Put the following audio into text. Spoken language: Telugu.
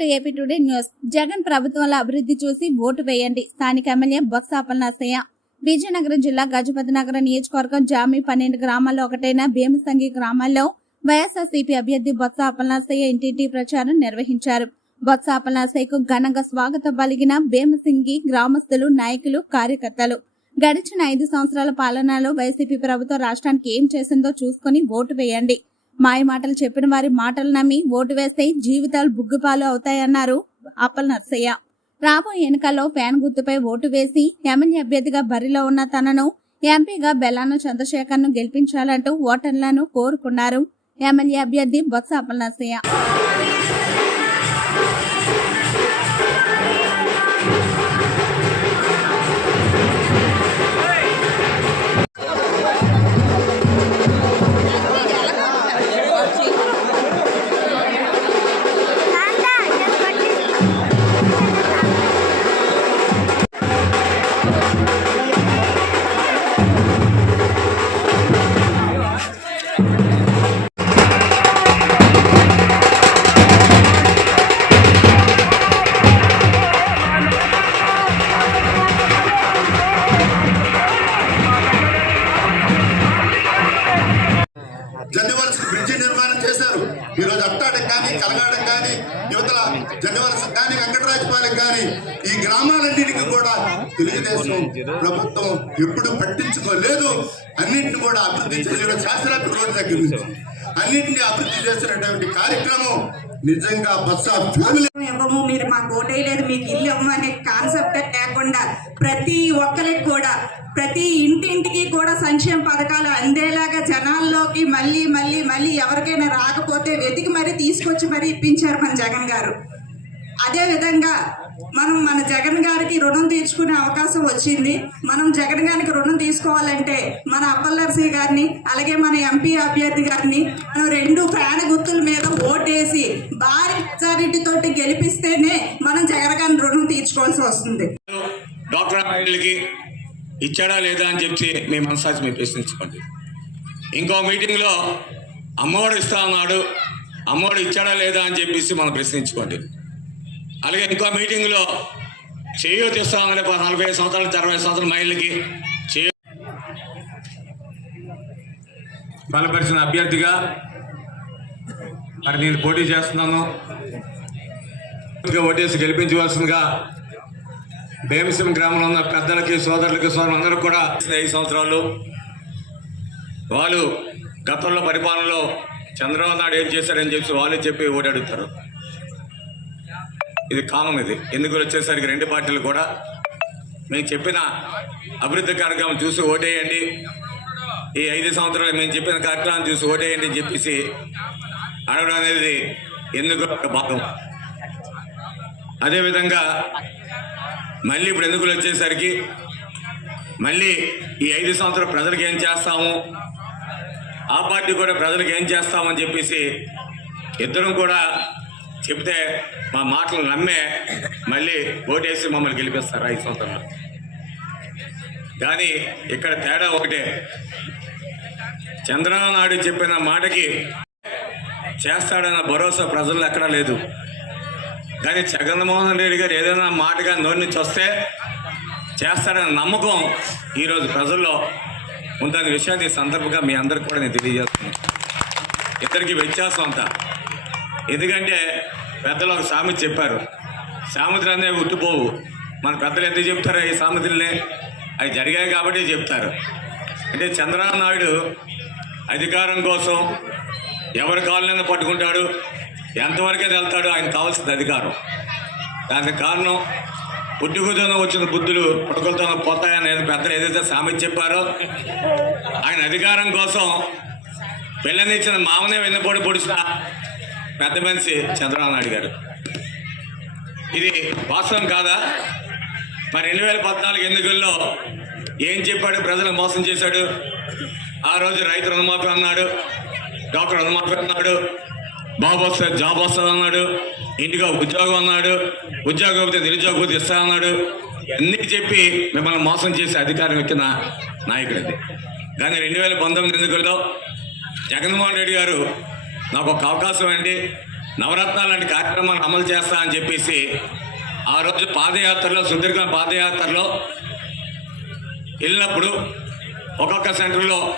To AP today news. Jagan ప్రభుత్వంలో అభివృద్ధి చూసి ఓటు వేయండి. స్థానిక ఎమ్మెల్యే బొత్స అప్పలనరసయ్య విజయనగరం జిల్లా గజపతి నగర నియోజకవర్గం జామి పన్నెండు గ్రామాల్లో ఒకటైన భీమసంగి గ్రామాల్లో వైఎస్ఆర్సీపీ అభ్యర్థి బొత్స అప్పలనరసయ్య ఇంటింటి ప్రచారం నిర్వహించారు. బొత్స అప్పలనరసయ్యకు ఘనంగా స్వాగతం పలిగిన భీమసింగి గ్రామస్తులు నాయకులు కార్యకర్తలు. గడిచిన ఐదు సంవత్సరాల పాలనలో వైసీపీ ప్రభుత్వం రాష్ట్రానికి ఏం చేసిందో చూసుకుని ఓటు వేయండి. మాయ మాటలు చెప్పిన వారి మాటలు నమ్మి ఓటు వేస్తే జీవితాలు బుగ్గుపాలు అవుతాయన్నారు అప్పల నర్సయ్య. రాబోయే ఎన్నికల్లో ఫ్యాన్ గుర్తుపై ఓటు వేసి ఎమ్మెల్యే అభ్యర్థిగా బరిలో ఉన్న తనను ఎంపీగా బెల్లాను చంద్రశేఖర్ను గెలిపించాలంటూ ఓటర్లను కోరుకున్నారు ఎమ్మెల్యే అభ్యర్థి బొత్స అప్పల నర్సయ్య. జన్యవలస కానీ వెంకటరాజపాలెం కానీ ఈ గ్రామాలన్నిటికీ కూడా తెలుగుదేశం ప్రభుత్వం ఎప్పుడు పట్టించుకోలేదు. అన్నింటిని కూడా అభివృద్ధి చేయడం శాస్త్రాత్మక రోడ్డు దగ్గర నుంచి. అన్నింటినీ అభివృద్ధి చేసినటువంటి కార్యక్రమం నిజంగా బస్ ఫ్యామిలీ ఇవ్వము మీరు మాకు ఓటేయలేదు మీకు ఇల్లు ఇవ్వము అనే కాన్సెప్ట్ లేకుండా ప్రతి ఒక్కరికి కూడా ప్రతి ఇంటింటికి కూడా సంక్షేమ పథకాలు అందేలాగా జనాల్లోకి మళ్ళీ మళ్ళీ మళ్ళీ ఎవరికైనా రాకపోతే వెతికి మరీ తీసుకొచ్చి మరీ ఇప్పించారు మన జగన్ గారు. అదే విధంగా మనం మన జగన్ గారికి రుణం తీర్చుకునే అవకాశం వచ్చింది. మనం జగన్ గారికి రుణం తీసుకోవాలంటే మన అప్పల్లర్సి గారిని అలాగే మన ఎంపీ అభ్యర్థి గారిని మనం రెండు ప్రాణ గుర్తుల మీద ఓటేసి భారీ మెజారిటీతో గెలిపిస్తేనే మనం జగన్ గారిని రుణం తీర్చుకోవాల్సి వస్తుంది. డాక్టర్ ఇచ్చాడా లేదా అని చెప్పి మీ మనసాచి మీరు ప్రశ్నించుకోండి. ఇంకో మీటింగ్లో అమ్మఒడు ఇస్తా ఉన్నాడు అమ్మఒడు ఇచ్చాడా లేదా అని చెప్పేసి మనం ప్రశ్నించుకోండి. అలాగే ఇంకో మీటింగ్లో చేయూత ఇస్తా ఒక నలభై ఐదు అరవై సంవత్సరాల మహిళలకి బలపరిచిన అభ్యర్థిగా మరి నేను పోటీ చేస్తున్నాను. ఓటేసి గెలిపించవలసిందిగా భీమసింహ గ్రామంలో ఉన్న పెద్దలకి సోదరులకి సోదరులు అందరూ కూడా ఐదు సంవత్సరాలు వాళ్ళు గతంలో పరిపాలనలో చంద్రబాబు నాయుడు ఏం చేశారని చెప్పి వాళ్ళే చెప్పి ఓటు అడుగుతారు ఇది కామన్ ఇది. ఎందుకు వచ్చేసరికి రెండు పార్టీలు కూడా మేము చెప్పిన అభివృద్ధి కార్యక్రమం చూసి ఓటేయండి. ఈ ఐదు సంవత్సరాలు మేము చెప్పిన కార్యక్రమం చూసి ఓటేయండి అని చెప్పేసి అడగడం అనేది ఎందుకు భాగం. అదేవిధంగా మళ్ళీ ఇప్పుడు ఎందుకులు వచ్చేసరికి మళ్ళీ ఈ ఐదు సంవత్సరాలు ప్రజలకు ఏం చేస్తాము? ఆ పార్టీ కూడా ప్రజలకు ఏం చేస్తామని చెప్పేసి ఇద్దరం కూడా చెప్తే మా మాటలు నమ్మే మళ్ళీ ఓటేసి మమ్మల్ని గెలిపిస్తారు ఐదు సంవత్సరాలు. కానీ ఇక్కడ తేడా ఒకటే. చంద్రబాబు నాయుడు చెప్పిన మాటకి చేస్తాడన్న భరోసా ప్రజల్లో ఎక్కడా లేదు. కానీ జగన్మోహన్ రెడ్డి గారు ఏదైనా మాటగా నోటి నుంచి వస్తే చేస్తాడన్న నమ్మకం ఈరోజు ప్రజల్లో ఉందనే విషయాన్ని సందర్భంగా మీ అందరికి కూడా నేను తెలియజేస్తున్నాను. ఇద్దరికి వ్యత్యాసం అంతా. ఎందుకంటే పెద్దలు ఒక సామెత చెప్పారు. సామెతలు అనేవి ఉట్టిపోవు. మన పెద్దలు ఎందుకు చెప్తారో ఈ సామెతల్ని? అవి జరిగాయి కాబట్టి చెప్తారు. అంటే చంద్రబాబు నాయుడు అధికారం కోసం ఎవరి కాళ్ళని పట్టుకుంటాడు? ఎంతవరకే వెళ్తాడు? ఆయన కావాల్సింది అధికారం. దానికి కారణం పుట్టుకతోనే వచ్చిన బుద్ధులు పుట్టుకలతోనే పోతాయని పెద్దలు ఏదైతే సామెత చెప్పారో ఆయన అధికారం కోసం పిల్లనిచ్చిన మామనే వెన్నపోటు పొడిచినా పెద్ద మనిషి చంద్రబాబు నాయుడు గారు. ఇది వాస్తవం కాదా? మరి రెండు వేల పద్నాలుగు ఎన్నికల్లో ఏం చెప్పాడు? ప్రజలు మోసం చేశాడు. ఆ రోజు రైతు రుణమాఫీ అన్నాడు డాక్టర్ రుణమాఫీ అన్నాడు బాబు వస్తే జాబ్ వస్తుంది అన్నాడు ఇంటిగా ఉద్యోగం అన్నాడు ఉద్యోగం పోతే నిరుద్యోగ పోతే ఇస్తా అన్నాడు. అన్నీ చెప్పి మిమ్మల్ని మోసం చేసి అధికారం ఎక్కిన నాయకుడు అది. కానీ రెండు వేల పంతొమ్మిది ఎన్నికల్లో జగన్మోహన్ రెడ్డి గారు నాకు ఒక అవకాశం అండి. నవరత్నాలు లాంటి కార్యక్రమాన్ని అమలు చేస్తా అని చెప్పేసి ఆ రోజు పాదయాత్రలో సుదీర్ఘ పాదయాత్రలో వెళ్ళినప్పుడు ఒక్కొక్క సెంటర్లో